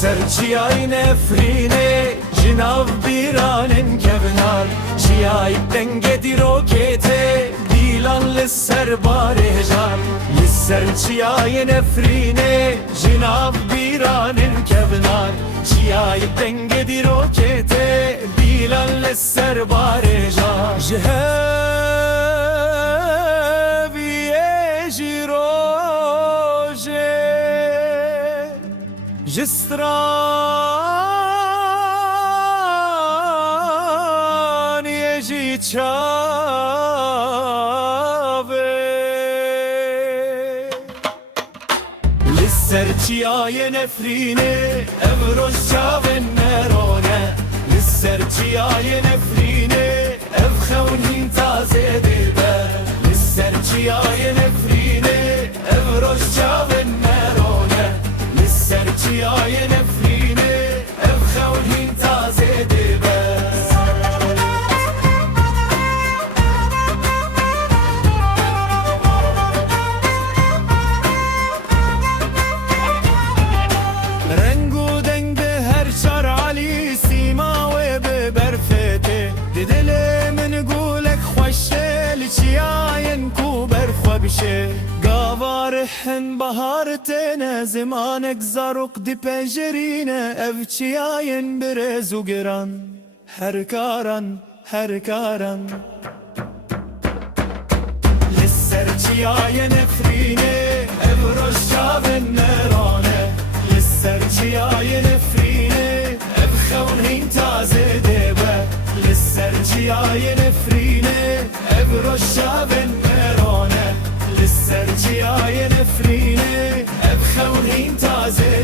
سرچیای نفرینه جناو بیرانن کبنار چیای دنگ دی روکیته دیلان لسر باره جان سرچیای نفرینه جناو بیرانن کبنار چیای دنگ دی روکیته دیلان لسر باره جان جهویه جیروژه جستران یجی چاوه لسرچیای نفرینه امروز چاوه نرونه لسرچیای نفرینه افخونین تازه دیبه لسرچیای نفرینه امروز چاوه نرونه سرچیای نفرینه افخونین تازه دیبه رنگ و دنگ به هر چار علی سیما و به برفته دل من گولک خوشه لچیاین کو برخوا بشه گاوارحن بهارتنا زمانك زاروق دي بنجرينا افچياين برزو گران هركارن لسرچياي نفرينه ابرش شابن نرانه لسرچياي نفرينه ابخون هين تازه دبه لسرچياي نفرينه ابرش شابن نرانه لسرچیای نفرینه ابخونین تازه